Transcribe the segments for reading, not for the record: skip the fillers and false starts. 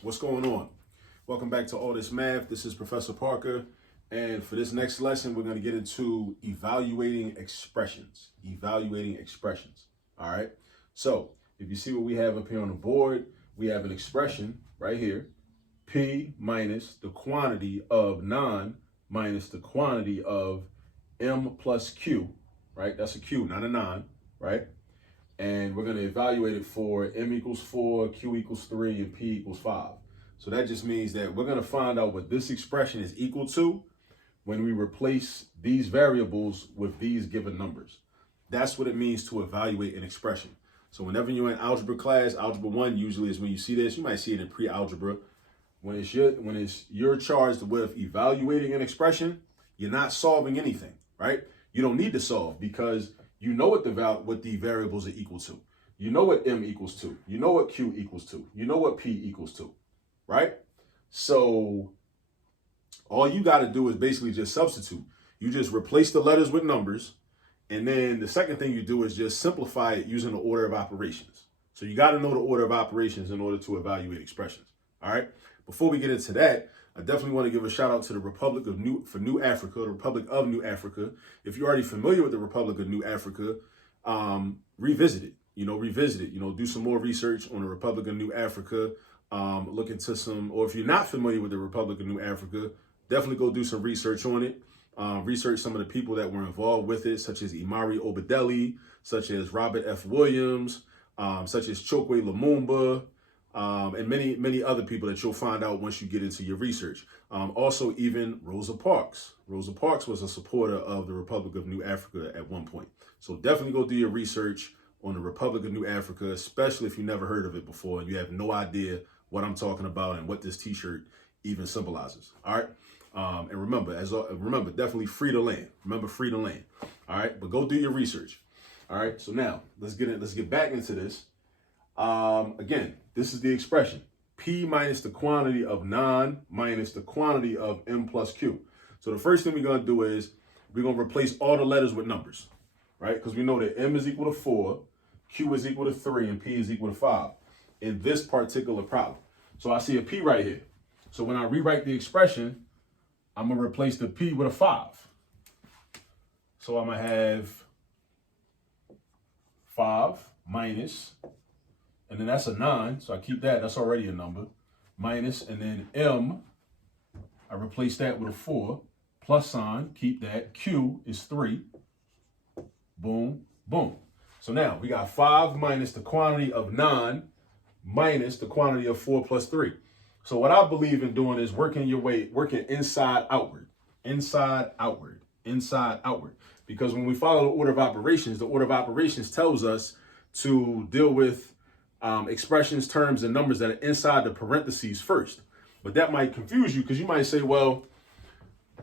What's going on? Welcome back to All This Math. This is Professor Parker. And for this next lesson, we're going to get into evaluating expressions. Evaluating expressions. All right. So if you see what we have up here on the board, we have an expression right here. P minus the quantity of 9 minus the quantity of M plus Q. Right? That's a Q, not a 9. Right? And we're going to evaluate it for M equals 4, Q equals 3, and P equals 5. So that just means that we're going to find out what this expression is equal to when we replace these variables with these given numbers. That's what it means to evaluate an expression. So whenever you're in algebra class, algebra 1 usually is when you see this. You might see it in pre-algebra. When you're charged with evaluating an expression, you're not solving anything, right? You don't need to solve because you know what the variables are equal to. You know what M equals to. You know what Q equals to. You know what P equals to, right? So all you got to do is basically just substitute. You just replace the letters with numbers. And then the second thing you do is just simplify it using the order of operations. So you got to know the order of operations in order to evaluate expressions. All right. Before we get into that, I definitely want to give a shout out to the Republic of New Africa. If you're already familiar with the Republic of New Africa, revisit it. Do some more research on the Republic of New Africa. Look into or if you're not familiar with the Republic of New Africa, definitely go do some research on it. Research some of the people that were involved with it, such as Imari Obadeli, such as Robert F. Williams, such as Chokwe Lumumba, and many other people that you'll find out once you get into your research. Also, even Rosa Parks. Rosa Parks was a supporter of the Republic of New Africa at one point. So definitely go do your research on the Republic of New Africa, especially if you never heard of it before and you have no idea what I'm talking about and what this t-shirt even symbolizes. All right. And remember, definitely free to land. Remember, free to land. All right. But go do your research. All right. So now let's get back into this. Again, this is the expression P minus the quantity of 9 minus the quantity of M plus Q. So the first thing we're going to do is we're going to replace all the letters with numbers, right? Because we know that M is equal to 4, Q is equal to 3, and P is equal to 5 in this particular problem. So I see a P right here. So when I rewrite the expression, I'm going to replace the P with a 5. So I'm going to have 5 minus, and then that's a 9, so I keep that. That's already a number. Minus, and then M, I replace that with a 4. Plus sign, keep that. Q is 3. Boom, boom. So now we got 5 minus the quantity of 9 minus the quantity of 4 plus 3. So what I believe in doing is working inside outward, inside outward, inside outward. Because when we follow the order of operations tells us to deal with expressions, terms, and numbers that are inside the parentheses first. But that might confuse you because you might say, well,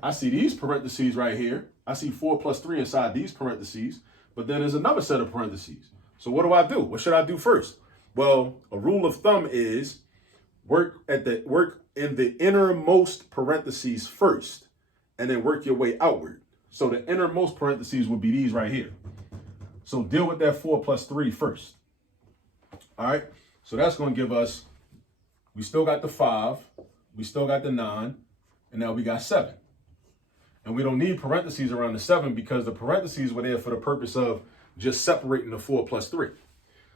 I see these parentheses right here. I see 4 plus 3 inside these parentheses, but then there's another set of parentheses. So what do? What should I do first? Well, a rule of thumb is work in the innermost parentheses first, and then work your way outward. So the innermost parentheses would be these right here. So deal with that 4 plus 3 first. All right, so that's going to give us, we still got the 5, we still got the 9, and now we got 7. And we don't need parentheses around the 7 because the parentheses were there for the purpose of just separating the 4 plus 3.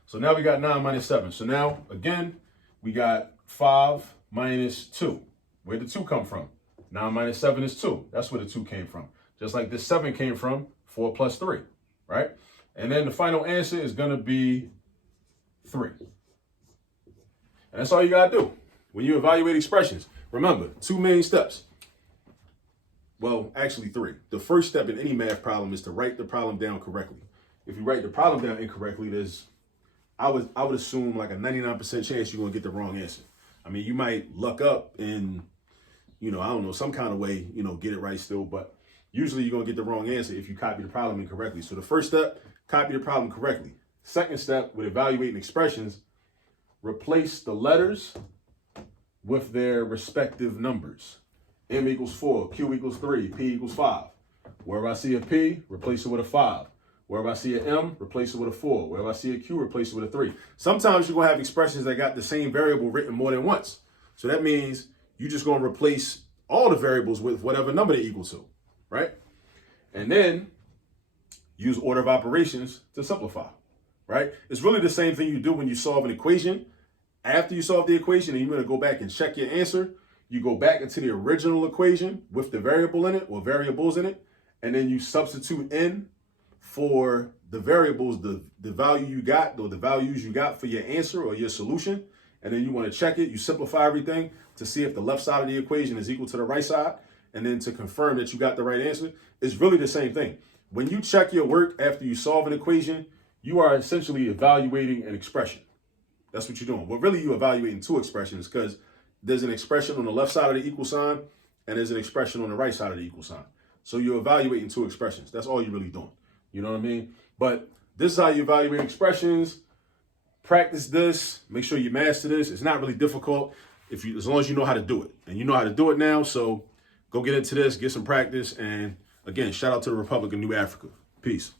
So now we got 9 minus 7. So now, again, we got 5 minus 2. Where did 2 come from? 9 minus 7 is 2. That's where the 2 came from. Just like this 7 came from 4 plus 3, right? And then the final answer is going to be 3. And that's all you got to do when you evaluate expressions. Remember, 2 main steps. Well, actually 3. The first step in any math problem is to write the problem down correctly. If you write the problem down incorrectly, I would assume like a 99% chance you're going to get the wrong answer. I mean, you might luck up and, I don't know, some kind of way, get it right still, but usually you're going to get the wrong answer if you copy the problem incorrectly. So the first step, copy the problem correctly. Second step, with evaluating expressions, replace the letters with their respective numbers. M equals 4, Q equals 3, P equals 5. Wherever I see a P, replace it with a 5. Wherever I see an M, replace it with a 4. Wherever I see a Q, replace it with a 3. Sometimes you're going to have expressions that got the same variable written more than once. So that means you're just going to replace all the variables with whatever number they equal to, right? And then use order of operations to simplify, right? It's really the same thing you do when you solve an equation. After you solve the equation and you're going to go back and check your answer, you go back into the original equation with the variable in it or variables in it, and then you substitute in for the variables, the value you got or the values you got for your answer or your solution. And then you want to check it. You simplify everything to see if the left side of the equation is equal to the right side. And then to confirm that you got the right answer. It's really the same thing. When you check your work after you solve an equation, you are essentially evaluating an expression. That's what you're doing. But really you're evaluating two expressions because there's an expression on the left side of the equal sign and there's an expression on the right side of the equal sign. So you're evaluating two expressions. That's all you're really doing. You know what I mean? But this is how you evaluate expressions. Practice this. Make sure you master this. It's not really difficult as long as you know how to do it. And you know how to do it now. So go get into this, get some practice. And again, shout out to the Republic of New Africa. Peace.